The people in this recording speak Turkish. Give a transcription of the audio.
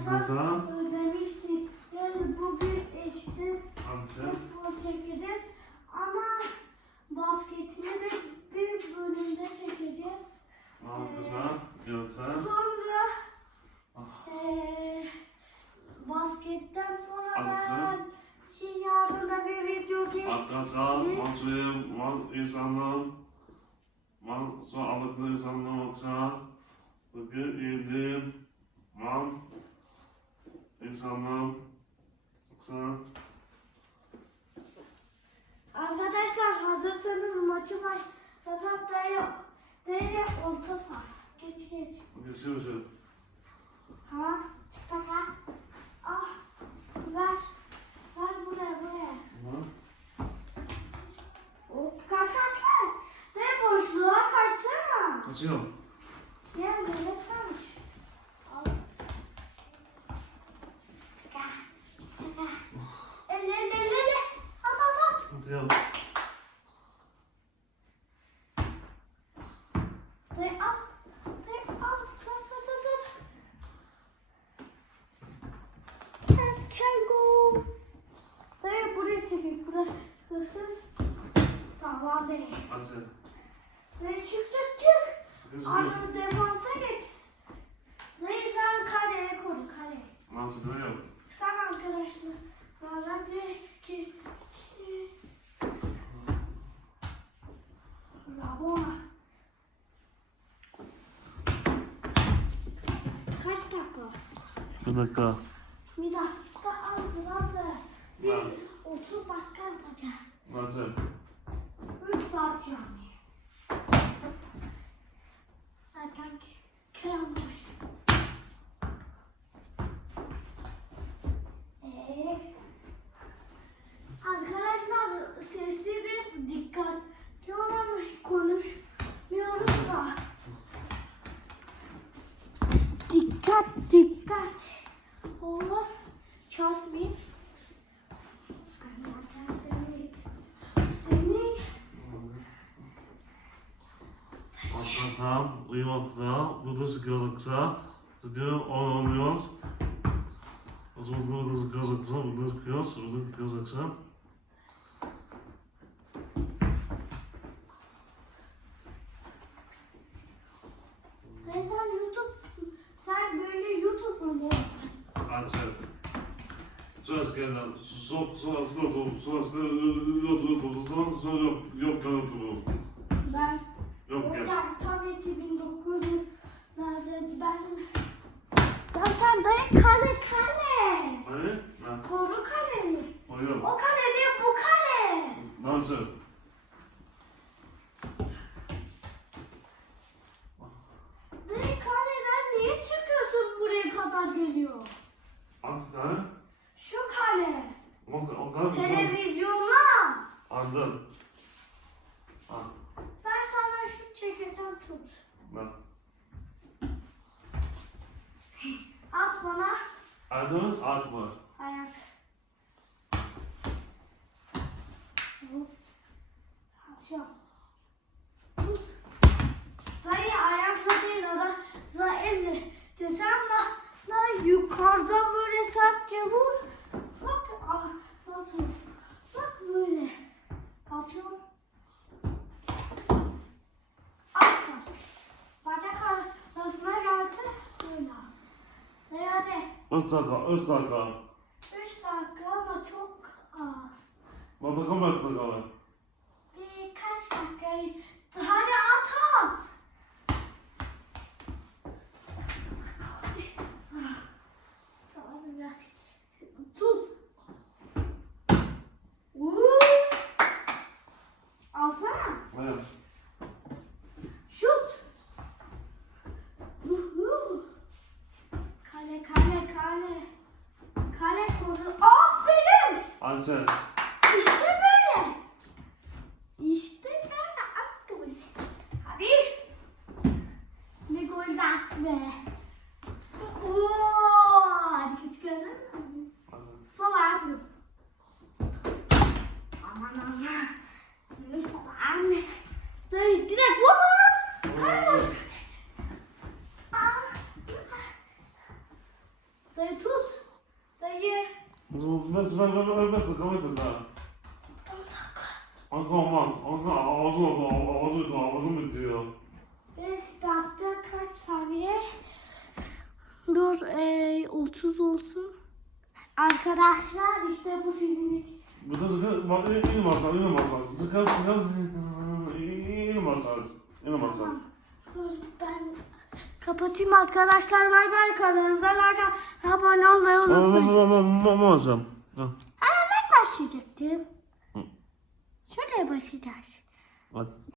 Arkadaşlar özlemiştik. Yani bugün işte futbol çekeceğiz. Ama basketini de bir bölümde çekeceğiz. Ne yapacağız? Yoksa? Sonra Ah. eee basketten sonra Hangisi? ben şey yarın da bir video gelir. Arkadaşlar, maçıyım, mal insanım. Mal sağlıklı insanım yoksa. Bugün yedim. Mal insanım. Yoksa. Arkadaşlar hazırsanız maçı başlatak dayı, dayı orta saha. Geç geç. Geçiyorsun. Tamam. Çık bak ha. Ah. Ver. Ver buraya buraya. Hı? O, kaç kaç kaç. Ne boşluğa kaçsana. Kaçıyorum. Gel böyle kaç. Al. Çık ha. Çık ha. El el el el. At at at. Atıyorum. Dayı al. Dayı al. Tut tut tut tut. Can, can go. Dayı buraya çekil. Burası sağlam değil. Hadi. Dayı çık çık çık. Arada defansa geç. Dayı sen kaleye koru kaleye. Nasıl görüyorum? Sen arkadaşlar. Bana ki, ki. Bravo. Kaç dakika? Bir dakika. Bir dakika biraz da. Bir Var. 30 dakika yapacağız. Nasıl? 3 saat yani. Çarpmayın. Anlarken seni seni Arkadaşlar, uyumakta, burada sıkıyorsa, sıkıyor, oynuyoruz. O zaman burada sıkıyorsa, burada sıkıyoruz, burada sıkıyorsa. Sen YouTube, sen böyle YouTube mu? Yok, yok kanıtı Ben Yok gel. hocam tabii ki 1900'lerde ben Zaten dayı kale kale. Hani? Ne? Koru kaleyi. Oynuyorum. O kale değil bu kale. Nasıl? Dayı kaleden niye çıkıyorsun buraya kadar geliyor? Nasıl? Ha? Şu kale. O, o kadar mı? Televizyona. Anladım. Ha, Ben sana şu çekeceğim tut. bak. At bana. Aydın, at var. Ayak. Atıyorum. Tut. Dayı ayakla değil o da da elle. Desem la, la yukarıdan böyle sertçe vur. Bak ah, nasıl? Bak böyle. Atıyorum. Asla. Bacak arasına gelse böyle. at. Dayı hadi. Üç dakika, üç dakika. 3 dakika ama çok az. Baba kaç dakika? Birkaç dakika. Hadi at at. Tut. Alsana. Evet. Şut. Uhu. Kale kale kale. Kale koru. Aferin. Açı. İşte böyle. İşte böyle attım. Hadi. Bir gol de at be. Oo, hadi git gördün mü? Sol ayak vur. Aman aman. Ne sol ayak? Dayı direkt vur vur. Kale boş. Aa. Dayı tut. Dayı. Ver ver ver ver sıkı ver sıkı. Anka olmaz. Anka ağzı ağzı ağzı bitiyor. 5 dakika kaç saniye? Dur e, 30 olsun. Arkadaşlar işte bu sizin için. Bu da sıkı bak yine masaj yine masaj. Sıkı sıkı yine masaj. Yine masaj. Dur ben kapatayım arkadaşlar. Bay bay kanalınıza like abone olmayı unutmayın. Masaj. Hemen başlayacaktım. Şuraya başlayacağız. Hadi.